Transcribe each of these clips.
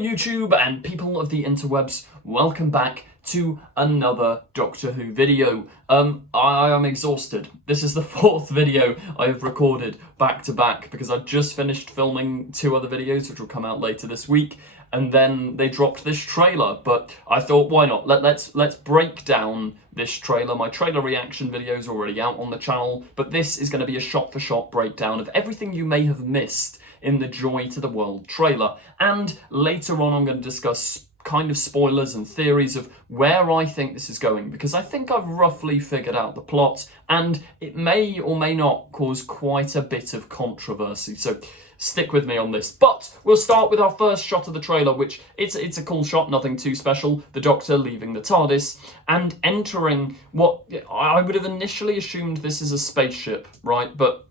YouTube and people of the interwebs, welcome back to another Doctor Who video. I am exhausted. This is the fourth video I've recorded back to back because I've just finished filming two other videos which will come out later this week, and then they dropped this trailer, but I thought, why not? Let's break down this trailer. My trailer reaction video is already out on the channel, but this is going to be a shot-for-shot breakdown of everything you may have missed in the Joy to the World trailer. And later on I'm going to discuss kind of spoilers and theories of where I think this is going, because I think I've roughly figured out the plot, and it may or may not cause quite a bit of controversy, so stick with me on this. But we'll start with our first shot of the trailer, which it's a cool shot, nothing too special. The Doctor leaving the TARDIS and entering what I would have initially assumed this is a spaceship, right? But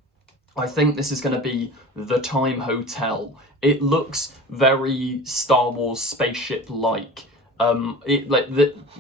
I think this is going to be the Time Hotel. It looks very Star Wars spaceship-like.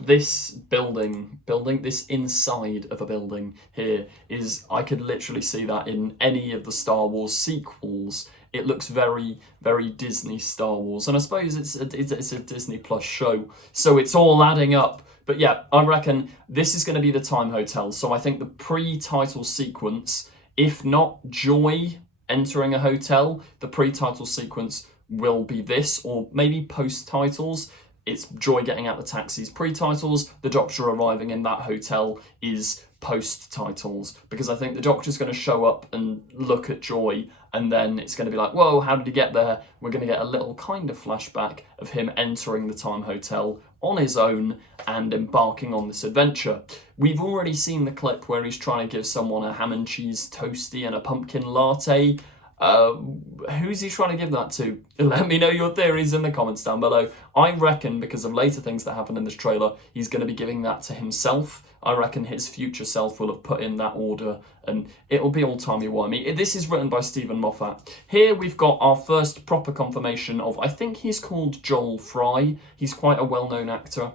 This building, this inside of a building here is, I could literally see that in any of the Star Wars sequels. It looks very, very Disney Star Wars, and I suppose it's a Disney Plus show, so it's all adding up. But yeah, I reckon this is going to be the Time Hotel. So I think the pre-title sequence, if not Joy entering a hotel, the pre-title sequence will be this, or maybe post-titles. It's Joy getting out the taxis. Pre-titles, the Doctor arriving in that hotel is post-titles, because I think the Doctor's going to show up and look at Joy, and then it's going to be like, whoa, how did he get there? We're going to get a little kind of flashback of him entering the Time Hotel on his own and embarking on this adventure. We've already seen the clip where he's trying to give someone a ham and cheese toastie and a pumpkin latte. Who's he trying to give that to? Let me know your theories in the comments down below. I reckon, because of later things that happen in this trailer, he's going to be giving that to himself. I reckon his future self will have put in that order, and it'll be all timey-wimey. This is written by Stephen Moffat. Here we've got our first proper confirmation of, I think he's called Joel Fry. He's quite a well-known actor.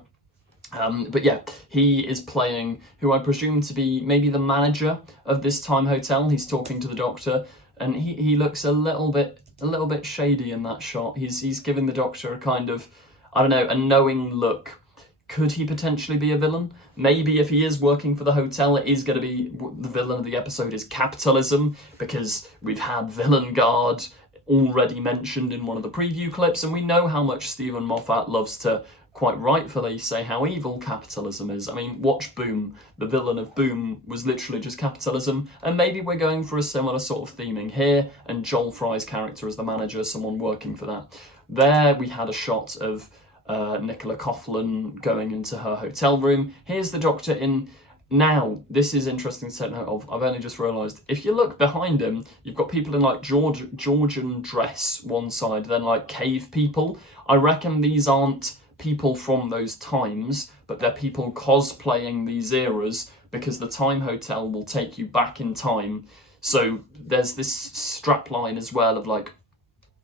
But yeah, he is playing who I presume to be maybe the manager of this Time Hotel. He's talking to the Doctor, and he looks a little bit shady in that shot. He's giving the Doctor a kind of, I don't know, a knowing look. Could he potentially be a villain? Maybe if he is working for the hotel, it is going to be, the villain of the episode is capitalism, because we've had Villain Guard already mentioned in one of the preview clips, and we know how much Stephen Moffat loves to, quite rightfully, say how evil capitalism is. I mean, watch Boom. The villain of Boom was literally just capitalism, and maybe we're going for a similar sort of theming here, and Joel Fry's character as the manager, someone working for that. There we had a shot of Nicola Coughlan going into her hotel room. Here's the Doctor in. Now, this is interesting to take note of. I've only just realised, if you look behind him, you've got people in like Georgian dress one side, then like cave people. I reckon these aren't people from those times, but they're people cosplaying these eras, because the Time Hotel will take you back in time. So there's this strapline as well of like,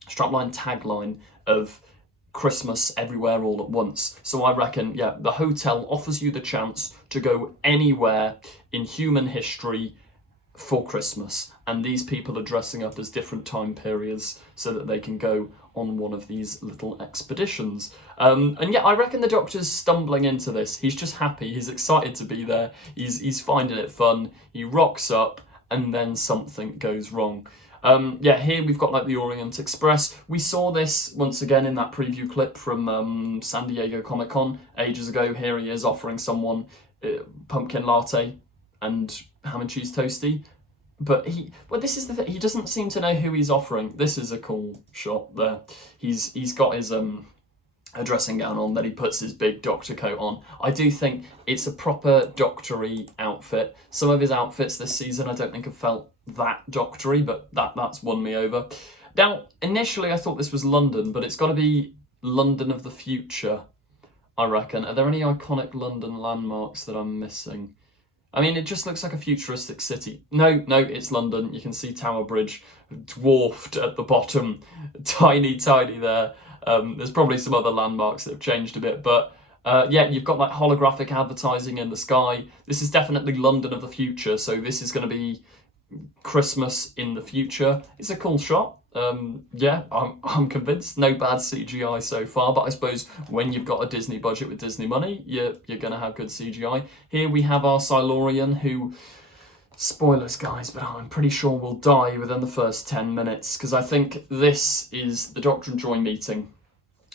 strapline tagline of Christmas everywhere all at once. So I reckon, yeah, the hotel offers you the chance to go anywhere in human history for Christmas, and these people are dressing up as different time periods so that they can go on one of these little expeditions. And yeah, I reckon the Doctor's stumbling into this. He's just happy, he's excited to be there, he's finding it fun, he rocks up, and then something goes wrong. Yeah, here we've got like the Orient Express. We saw this once again in that preview clip from San Diego Comic-Con ages ago. Here he is offering someone pumpkin latte and ham and cheese toastie. But this is the thing, he doesn't seem to know who he's offering. This is a cool shot there. He's got his a dressing gown on, then he puts his big Doctor coat on. I do think it's a proper Doctor-y outfit. Some of his outfits this season I don't think have felt that Doctor-y, but that's won me over. Now, initially I thought this was London, but it's got to be London of the future, I reckon. Are there any iconic London landmarks that I'm missing? I mean, it just looks like a futuristic city. No, it's London. You can see Tower Bridge dwarfed at the bottom, tiny there. There's probably some other landmarks that have changed a bit, but yeah, you've got like holographic advertising in the sky. This is definitely London of the future, so this is going to be Christmas in the future. It's a cool shot. Yeah, I'm convinced. No bad CGI so far, but I suppose when you've got a Disney budget with Disney money, you're gonna have good CGI. Here we have our Silurian, who, spoilers guys, but I'm pretty sure will die within the first 10 minutes, because I think this is the Doctor and Joy meeting.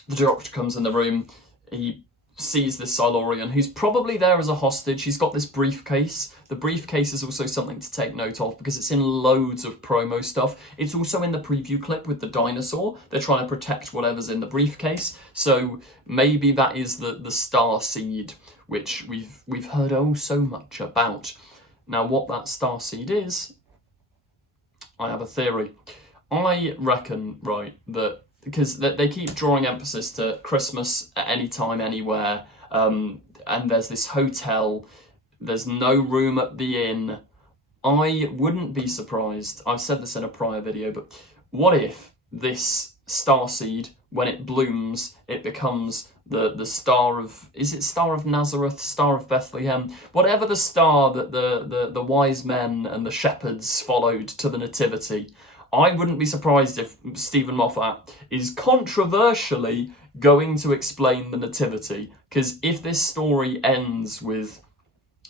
The Doctor comes in the room, he sees this Silurian, who's probably there as a hostage. He's got this briefcase. The briefcase is also something to take note of because it's in loads of promo stuff. It's also in the preview clip with the dinosaur. They're trying to protect whatever's in the briefcase. So maybe that is the star seed, which we've heard oh so much about. Now, what that star seed is, I have a theory. I reckon, right, that because they keep drawing emphasis to Christmas at any time, anywhere, and there's this hotel, there's no room at the inn. I wouldn't be surprised, I've said this in a prior video, but what if this starseed, when it blooms, it becomes the star of, is it Star of Nazareth, Star of Bethlehem, whatever the star that the wise men and the shepherds followed to the Nativity. I wouldn't be surprised if Stephen Moffat is controversially going to explain the Nativity, because if this story ends with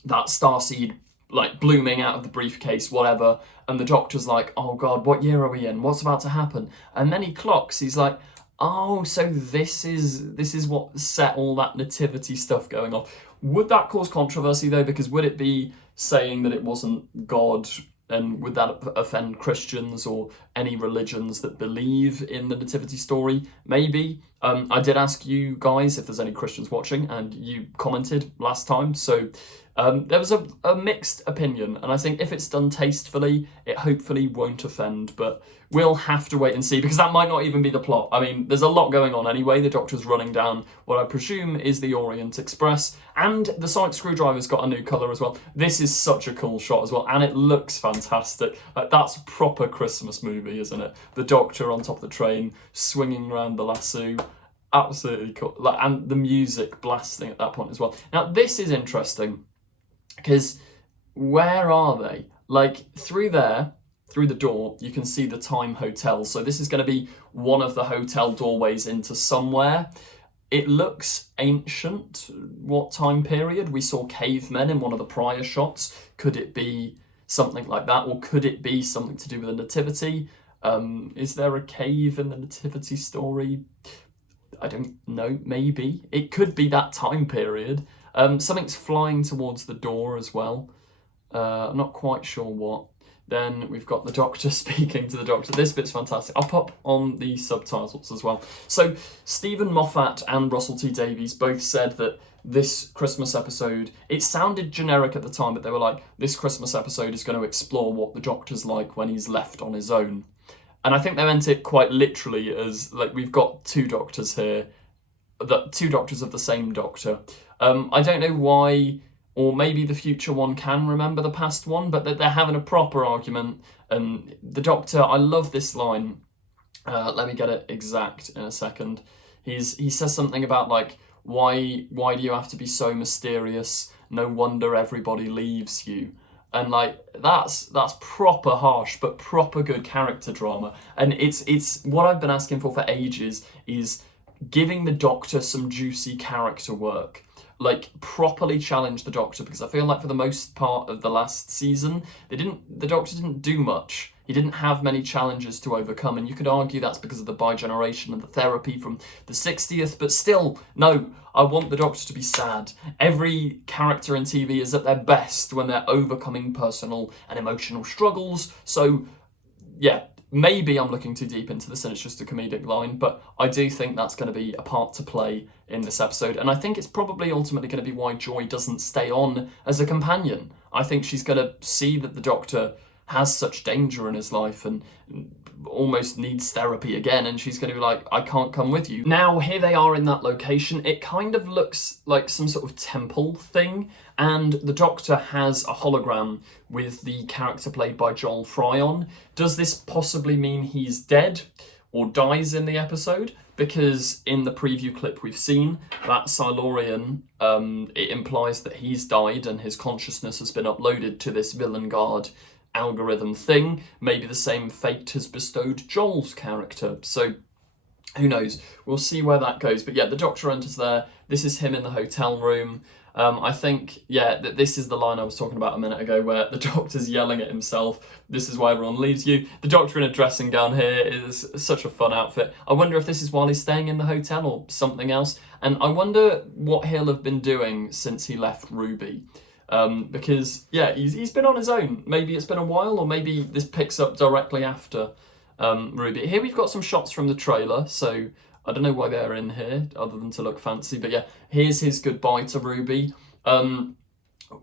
that starseed like blooming out of the briefcase, whatever, and the Doctor's like, oh God, what year are we in? What's about to happen? And then he clocks, he's like, oh, so this is what set all that Nativity stuff going on. Would that cause controversy though? Because would it be saying that it wasn't God? And would that offend Christians or any religions that believe in the Nativity story? Maybe. I did ask you guys if there's any Christians watching, and you commented last time. So there was a mixed opinion, and I think if it's done tastefully, it hopefully won't offend. But we'll have to wait and see, because that might not even be the plot. I mean, there's a lot going on anyway. The Doctor's running down what I presume is the Orient Express, and the sonic screwdriver's got a new colour as well. This is such a cool shot as well, and it looks fantastic. Like, that's a proper Christmas movie, isn't it? The Doctor on top of the train, swinging around the lasso. Absolutely cool. Like, and the music blasting at that point as well. Now, this is interesting, because where are they? Like, through there, through the door, you can see the Time Hotel. So this is going to be one of the hotel doorways into somewhere. It looks ancient. What time period? We saw cavemen in one of the prior shots. Could it be something like that? Or could it be something to do with the Nativity? Is there a cave in the Nativity story? I don't know, maybe. It could be that time period. Something's flying towards the door as well. I'm not quite sure what. Then we've got the Doctor speaking to the Doctor. This bit's fantastic. I'll pop on the subtitles as well. So Stephen Moffat and Russell T Davies both said that this Christmas episode, it sounded generic at the time, but they were like, this Christmas episode is going to explore what the Doctor's like when he's left on his own. And I think they meant it quite literally as, like, we've got two Doctors here, two Doctors of the same Doctor. I don't know why, or maybe the future one can remember the past one, but they're having a proper argument. And the Doctor, I love this line. Let me get it exact in a second. He says something about, like, why do you have to be so mysterious? No wonder everybody leaves you. And like that's proper harsh, but proper good character drama. And it's what I've been asking for ages, is giving the Doctor some juicy character work. Like, properly challenge the Doctor, because I feel like for the most part of the last season, the Doctor didn't do much. He didn't have many challenges to overcome, and you could argue that's because of the bi-generation and the therapy from the 60th, but still, no, I want the Doctor to be sad. Every character in TV is at their best when they're overcoming personal and emotional struggles, so yeah, maybe I'm looking too deep into this and it's just a comedic line, but I do think that's going to be a part to play in this episode, and I think it's probably ultimately going to be why Joy doesn't stay on as a companion. I think she's going to see that the Doctor has such danger in his life and almost needs therapy again, and she's going to be like, I can't come with you. Now, here they are in that location. It kind of looks like some sort of temple thing, and the Doctor has a hologram with the character played by Joel Fry on. Does this possibly mean he's dead or dies in the episode? Because in the preview clip we've seen, that Silurian, it implies that he's died and his consciousness has been uploaded to this villain guard, algorithm thing. Maybe the same fate has bestowed Joel's character. So who knows? We'll see where that goes. But yeah, the Doctor enters there. This is him in the hotel room. I think, yeah, this is the line I was talking about a minute ago where the Doctor's yelling at himself. This is why everyone leaves you. The Doctor in a dressing gown here is such a fun outfit. I wonder if this is while he's staying in the hotel or something else. And I wonder what he'll have been doing since he left Ruby. Because, yeah, he's been on his own. Maybe it's been a while, or maybe this picks up directly after Ruby. Here we've got some shots from the trailer, so I don't know why they're in here, other than to look fancy. But yeah, here's his goodbye to Ruby.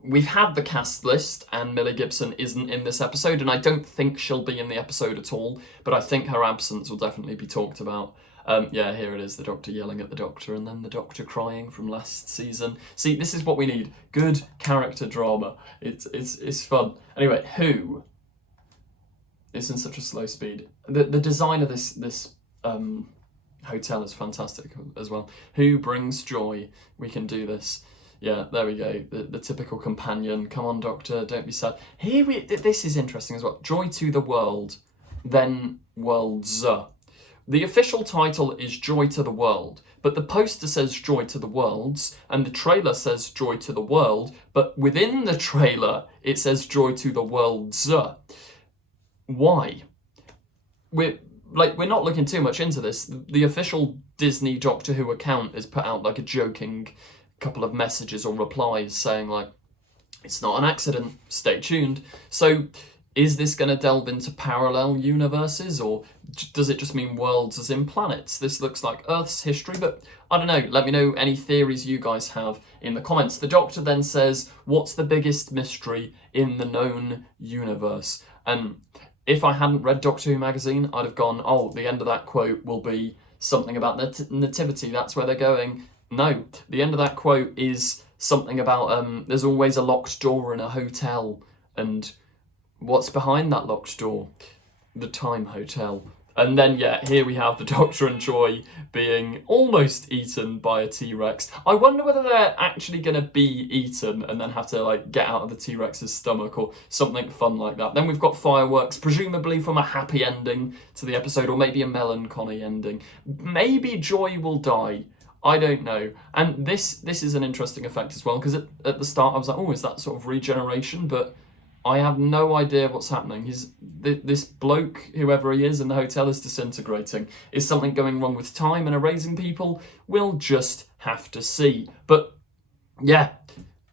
We've had the cast list, and Millie Gibson isn't in this episode, and I don't think she'll be in the episode at all, but I think her absence will definitely be talked about. Yeah, here it is, the Doctor yelling at the Doctor, and then the Doctor crying from last season. See, this is what we need. Good character drama. It's fun. Anyway, Who? It's in such a slow speed. The design of this hotel is fantastic as well. Who brings joy? We can do this. Yeah, there we go. The typical companion. Come on, Doctor, don't be sad. Here this is interesting as well. Joy to the world, then worlds. The official title is Joy to the World, but the poster says Joy to the Worlds, and the trailer says Joy to the World, but within the trailer it says Joy to the Worlds. Why? We're not looking too much into this. The official Disney Doctor Who account has put out like a joking couple of messages or replies saying like, it's not an accident, stay tuned. So is this going to delve into parallel universes, or does it just mean worlds as in planets? This looks like Earth's history, but I don't know. Let me know any theories you guys have in the comments. The Doctor then says, what's the biggest mystery in the known universe? And if I hadn't read Doctor Who magazine, I'd have gone, oh, the end of that quote will be something about Nativity, that's where they're going. No, the end of that quote is something about there's always a locked door in a hotel, and what's behind that locked door? The Time Hotel. And then, yeah, here we have the Doctor and Joy being almost eaten by a T-Rex. I wonder whether they're actually going to be eaten and then have to, like, get out of the T-Rex's stomach or something fun like that. Then we've got fireworks, presumably from a happy ending to the episode, or maybe a melancholy ending. Maybe Joy will die. I don't know. And this is an interesting effect as well, because at the start I was like, oh, is that sort of regeneration? But I have no idea what's happening. This bloke, whoever he is in the hotel, is disintegrating. Is something going wrong with time and erasing people? We'll just have to see. But yeah,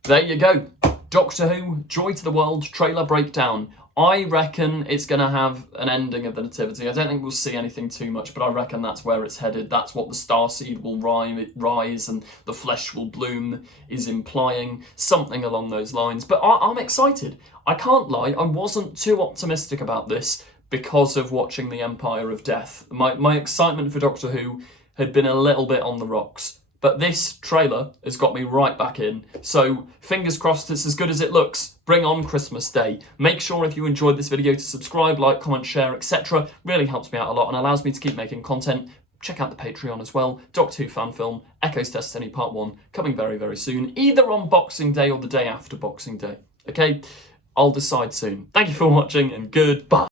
there you go. Doctor Who, Joy to the World trailer breakdown. I reckon it's going to have an ending of the Nativity. I don't think we'll see anything too much, but I reckon that's where it's headed. That's what the starseed will rise and the flesh will bloom is implying, something along those lines. But I'm excited. I can't lie, I wasn't too optimistic about this because of watching The Empire of Death. My excitement for Doctor Who had been a little bit on the rocks. But this trailer has got me right back in. So fingers crossed it's as good as it looks. Bring on Christmas Day. Make sure if you enjoyed this video to subscribe, like, comment, share, etc. Really helps me out a lot and allows me to keep making content. Check out the Patreon as well. Doctor Who fan film, Echoes Destiny Part 1, coming very, very soon. Either on Boxing Day or the day after Boxing Day. Okay? I'll decide soon. Thank you for watching and goodbye.